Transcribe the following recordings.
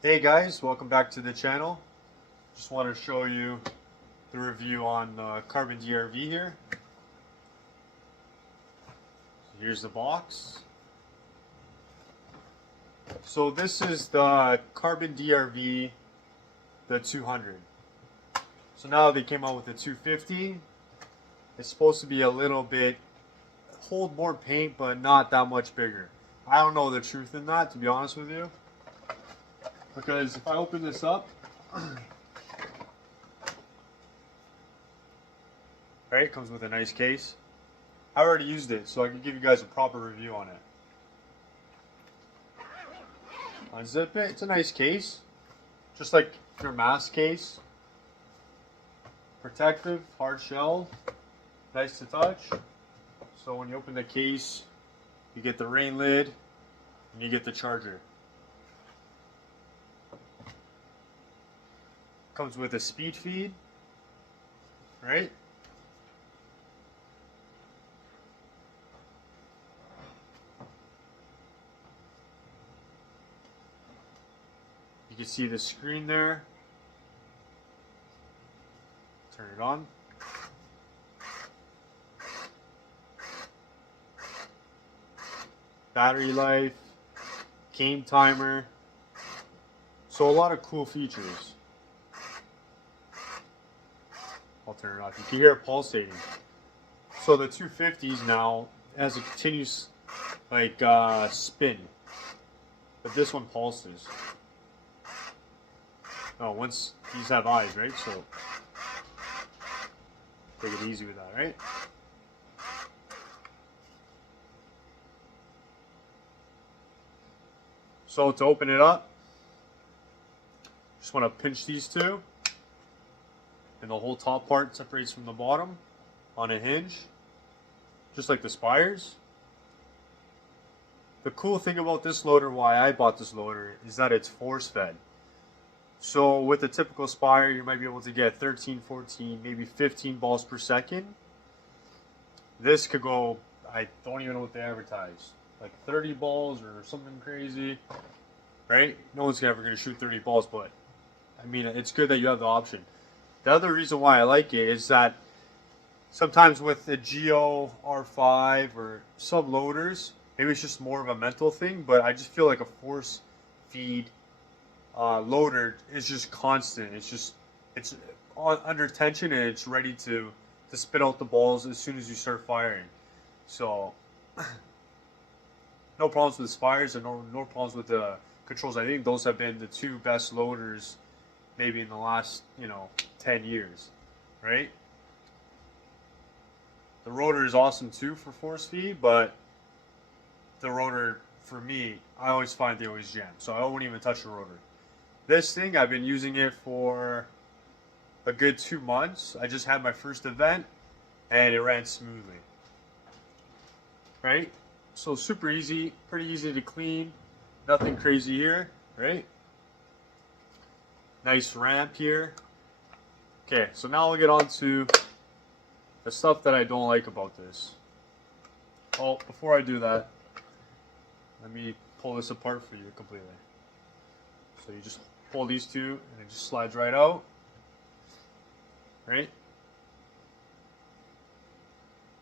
Hey guys, welcome back to the channel. Just want to show you the review on the Carbon DRV here. Here's the box. So this is the Carbon DRV, the 200. So now they came out with the 250. It's supposed to be a little bit, hold more paint, but not that much bigger. I don't know the truth in that, to be honest with you. Because if I open this up, right, it comes with a nice case. I already used it, so I can give you guys a proper review on it. Unzip it. It's a nice case, just like your mask case. Protective, hard shell, nice to touch. So when you open the case, you get the rain lid and you get the charger. Comes with a speed feed, right? You can see the screen there. Turn it on. Battery life, game timer. So a lot of cool features. I'll turn it off. You can hear it pulsating. So the 250s now has a continuous spin, but this one pulses. Oh, once these have eyes, right? So take it easy with that, right? So to open it up, just want to pinch these two, and the whole top part separates from the bottom on a hinge, just like the Spires. The cool thing about this loader, why I bought this loader, is that it's force fed. So with a typical Spire, you might be able to get 13, 14, maybe 15 balls per second. This could go, I don't even know what they advertise, like 30 balls or something crazy, right? No one's ever going to shoot 30 balls, but I mean, it's good that you have the option. The other reason why I like it is that sometimes with the Geo R5 or some loaders, maybe it's just more of a mental thing, but I just feel like a force feed loader is just constant. It's under tension and it's ready to spit out the balls as soon as you start firing. So no problems with the Spires and no problems with the controls. I think those have been the two best loaders maybe in the last 10 years, right? The rotor is awesome too for force feed, but the rotor, for me, I always find they always jam, so I won't even touch the rotor. This thing, I've been using it for a good 2 months. I just had my first event and it ran smoothly, right? So super easy, pretty easy to clean, nothing crazy here, right? Nice ramp here. Okay, so now we'll get on to the stuff that I don't like about this. Oh, before I do that, let me pull this apart for you completely. So you just pull these two and it just slides right out, right?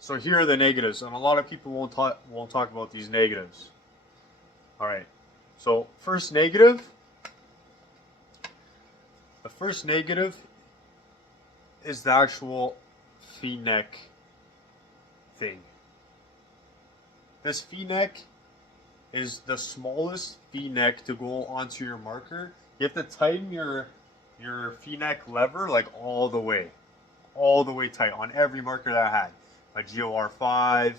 So here are the negatives, and a lot of people won't talk about these negatives. All right, so first negative. The first negative is the actual V-neck thing. This V-neck is the smallest V-neck to go onto your marker. You have to tighten your V-neck lever like all the way tight on every marker that I had. My Geo R5,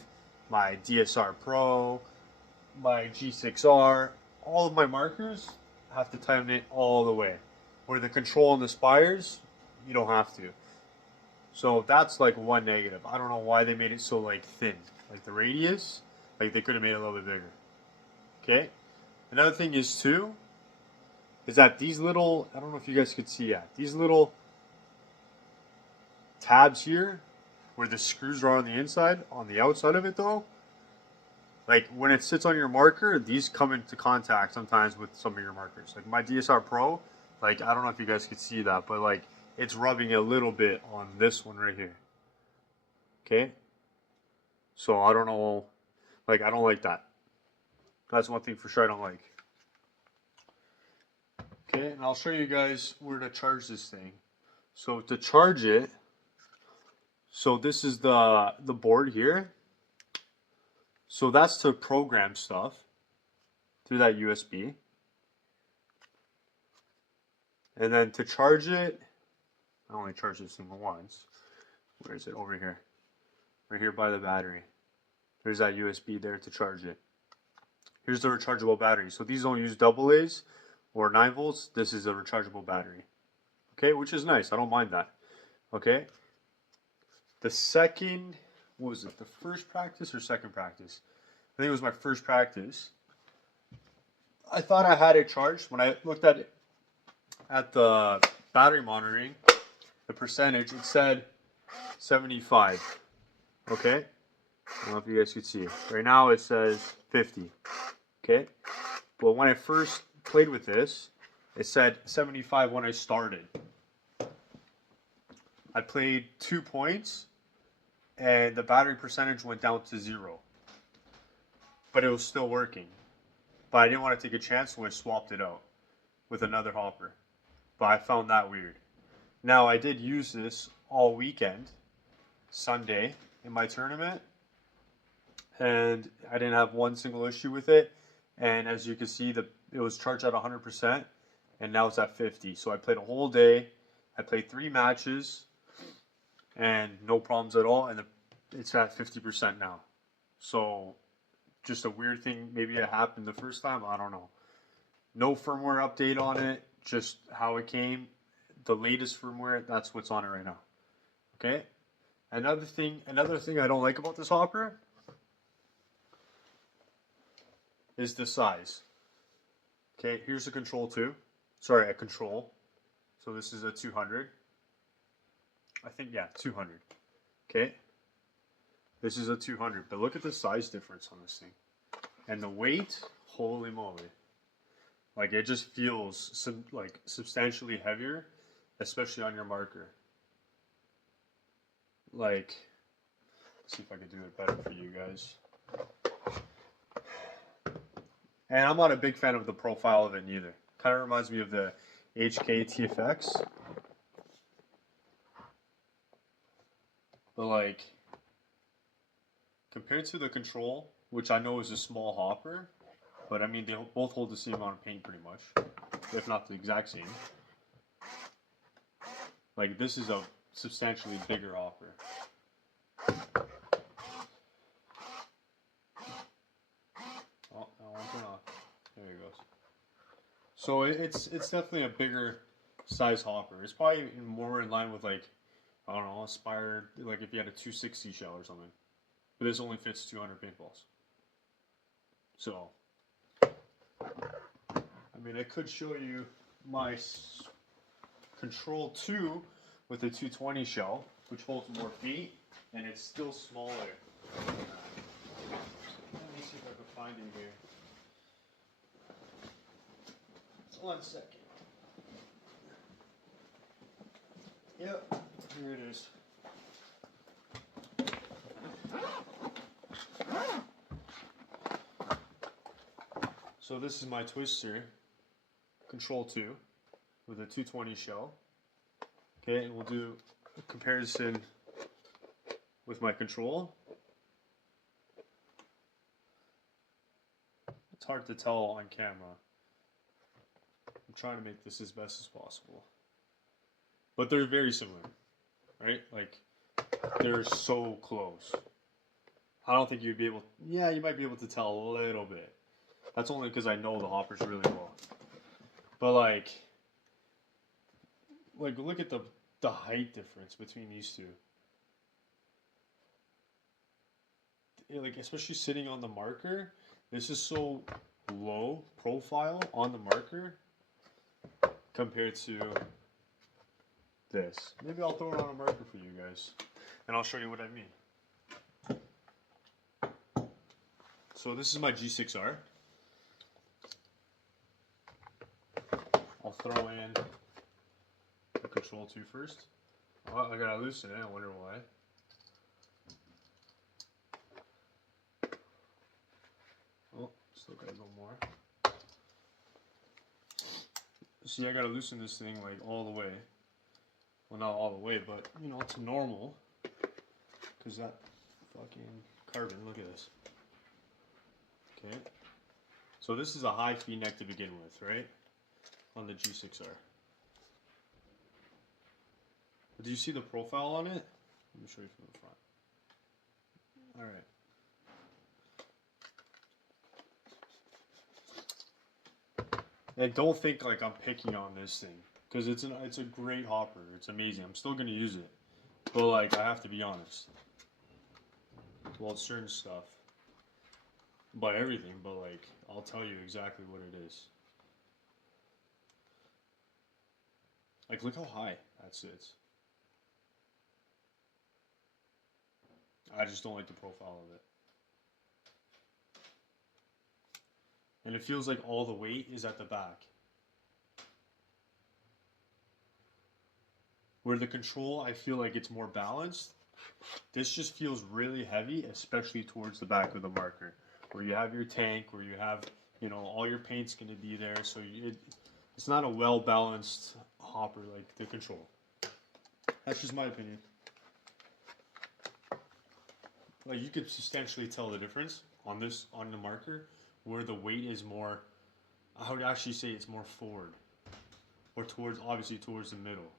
my DSR Pro, my G6R, all of my markers have to tighten it all the way. Where the control on the Spires, you don't have to. So that's like one negative. I don't know why they made it so like thin. Like the radius, like they could have made it a little bit bigger. Okay. Another thing is too, is that these little, I don't know if you guys could see that, these little tabs here, where the screws are on the inside, on the outside of it though, like when it sits on your marker, these come into contact sometimes with some of your markers. Like my DSR Pro, like I don't know if you guys could see that, but like it's rubbing a little bit on this one right here. Okay? So I don't know, like I don't like that. That's one thing for sure I don't like. Okay, and I'll show you guys where to charge this thing. So to charge it, so this is the board here. So that's to program stuff through that USB. And then to charge it, I only charge this thing once. Where is it? Over here. Right here by the battery. There's that USB there to charge it. Here's the rechargeable battery. So these don't use AA's or 9 volts. This is a rechargeable battery. Okay, which is nice. I don't mind that. Okay. The second, what was it? The first practice or second practice? I think it was my first practice. I thought I had it charged. When I looked at it, at the battery monitoring, the percentage, it said 75. Okay? I don't know if you guys could see it. Right now it says 50. Okay? But when I first played with this, it said 75 when I started. I played 2 points and the battery percentage went down to 0. But it was still working. But I didn't want to take a chance, so I swapped it out with another hopper. But I found that weird. Now I did use this all weekend, Sunday, in my tournament. And I didn't have one single issue with it. And as you can see, it was charged at 100%. And now it's at 50. So I played a whole day. I played 3 matches. And no problems at all. And it's at 50% now. So just a weird thing. Maybe it happened the first time. I don't know. No firmware update on it. Just how it came. The latest firmware. That's what's on it right now. Okay. Another thing I don't like about this hopper is the size. Okay. Here's a control too. Sorry, a control. So this is a 200. I think, yeah, 200. Okay. This is a 200, but look at the size difference on this thing. And the weight, holy moly. Like it just feels substantially heavier, especially on your marker. Like, let's see if I can do it better for you guys. And I'm not a big fan of the profile of it neither. Kind of reminds me of the HK TFX. But like, compared to the control, which I know is a small hopper, but I mean they both hold the same amount of paint pretty much, if not the exact same. Like this is a substantially bigger hopper. Oh, that one turned off. There it goes. So it's definitely a bigger size hopper. It's probably more in line with like, I don't know, Aspire, like if you had a 260 shell or something. But this only fits 200 paintballs. So, I mean, I could show you my Control 2 with a 220 shell, which holds more paint, and it's still smaller. Let me see if I can find it here. Just 1 second. Yep, here it is. So this is my twister, Control 2, with a 220 shell. Okay, and we'll do a comparison with my control. It's hard to tell on camera. I'm trying to make this as best as possible. But they're very similar, right? Like, they're so close. I don't think you'd be able, yeah, you might be able to tell a little bit. That's only because I know the hoppers really well. But like look at the height difference between these two. Like especially sitting on the marker, this is so low profile on the marker compared to this. Maybe I'll throw it on a marker for you guys, and I'll show you what I mean. So this is my G6R. I'll throw in the Control 2 first. Oh, I gotta loosen it, I wonder why. Oh, still gotta go more. See, I gotta loosen this thing like all the way. Well, not all the way, but you know, to normal. Because that fucking carbon, look at this. Okay. So this is a high feed neck to begin with, right? On the G6R. But do you see the profile on it? Let me show you from the front. Alright. And don't think like I'm picking on this thing, because it's a great hopper. It's amazing. I'm still gonna use it, but like I have to be honest. Well, it's certain stuff, but everything. But like I'll tell you exactly what it is. Like look how high that sits. I just don't like the profile of it. And it feels like all the weight is at the back. Where the Control, I feel like it's more balanced. This just feels really heavy, especially towards the back of the marker. Where you have your tank, where you have, you know, all your paint's going to be there. So it's not a well-balanced hopper like the Control. That's just my opinion. Like you could substantially tell the difference on the marker, where the weight is more, I would actually say it's more forward, or towards, obviously towards the middle.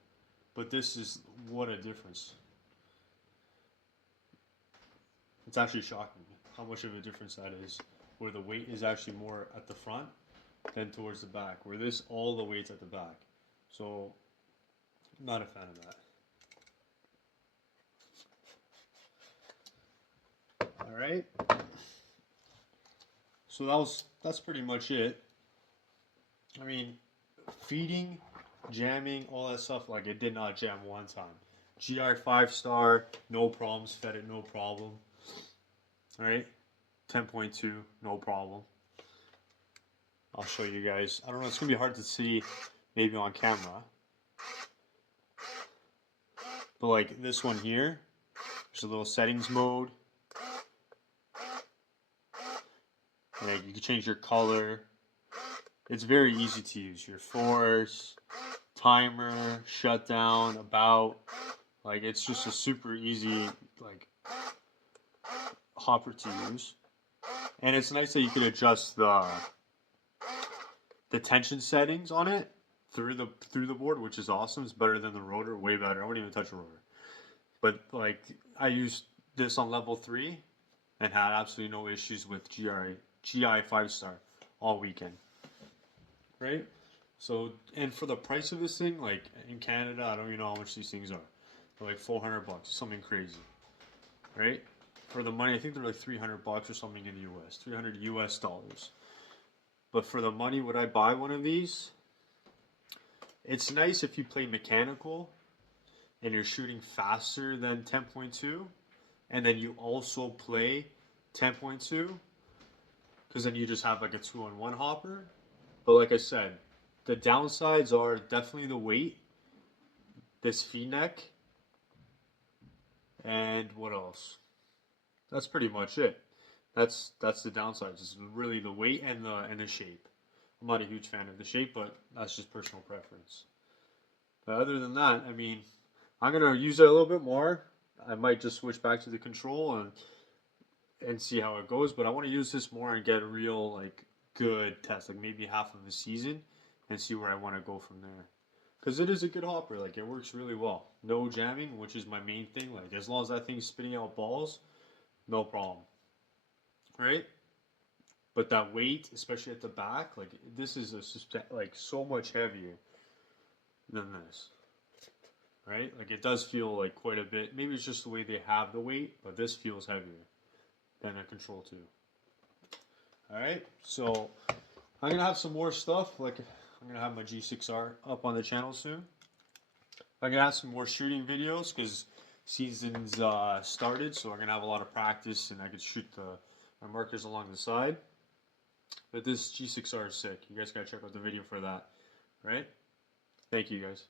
But this is, what a difference. It's actually shocking how much of a difference that is, where the weight is actually more at the front than towards the back, where this, all the weight's at the back. So, not a fan of that. Alright. So that's pretty much it. I mean, feeding, jamming, all that stuff, like it did not jam one time. GR 5-star, no problems, fed it no problem. Alright, 10.2, no problem. I'll show you guys. I don't know, it's going to be hard to see maybe on camera. But like this one here, there's a little settings mode. Like you can change your color. It's very easy to use. Your force, timer, shutdown, about. Like it's just a super easy like hopper to use. And it's nice that you can adjust the tension settings on it through the board, which is awesome. It's better than the rotor, way better. I wouldn't even touch a rotor. But like I used this on level 3 and had absolutely no issues with GI 5-star all weekend. Right? So, and for the price of this thing, like in Canada, I don't even know how much these things are. They're like $400, something crazy. Right? For the money, I think they're like $300 or something in the US, $300 US dollars. But for the money, would I buy one of these? It's nice if you play mechanical and you're shooting faster than 10.2, and then you also play 10.2, because then you just have like a 2-on-1 hopper. But like I said, the downsides are definitely the weight, this V-neck, and what else? That's pretty much it. That's the downsides. It's really the weight and the shape. I'm not a huge fan of the shape, but that's just personal preference. But other than that, I mean, I'm gonna use it a little bit more. I might just switch back to the Control and see how it goes. But I want to use this more and get a real like good test, like maybe half of a season, and see where I want to go from there. Because it is a good hopper. Like it works really well. No jamming, which is my main thing. Like as long as that thing's spitting out balls, no problem. Right? But that weight, especially at the back, like this is like so much heavier than this. Right? Like it does feel like quite a bit. Maybe it's just the way they have the weight, but this feels heavier than a Control 2. Alright, so I'm going to have some more stuff. Like I'm going to have my G6R up on the channel soon. I'm going to have some more shooting videos because season's started, so I'm going to have a lot of practice and I could shoot My markers along the side. But this G6R is sick. You guys gotta check out the video for that. Right? Thank you guys.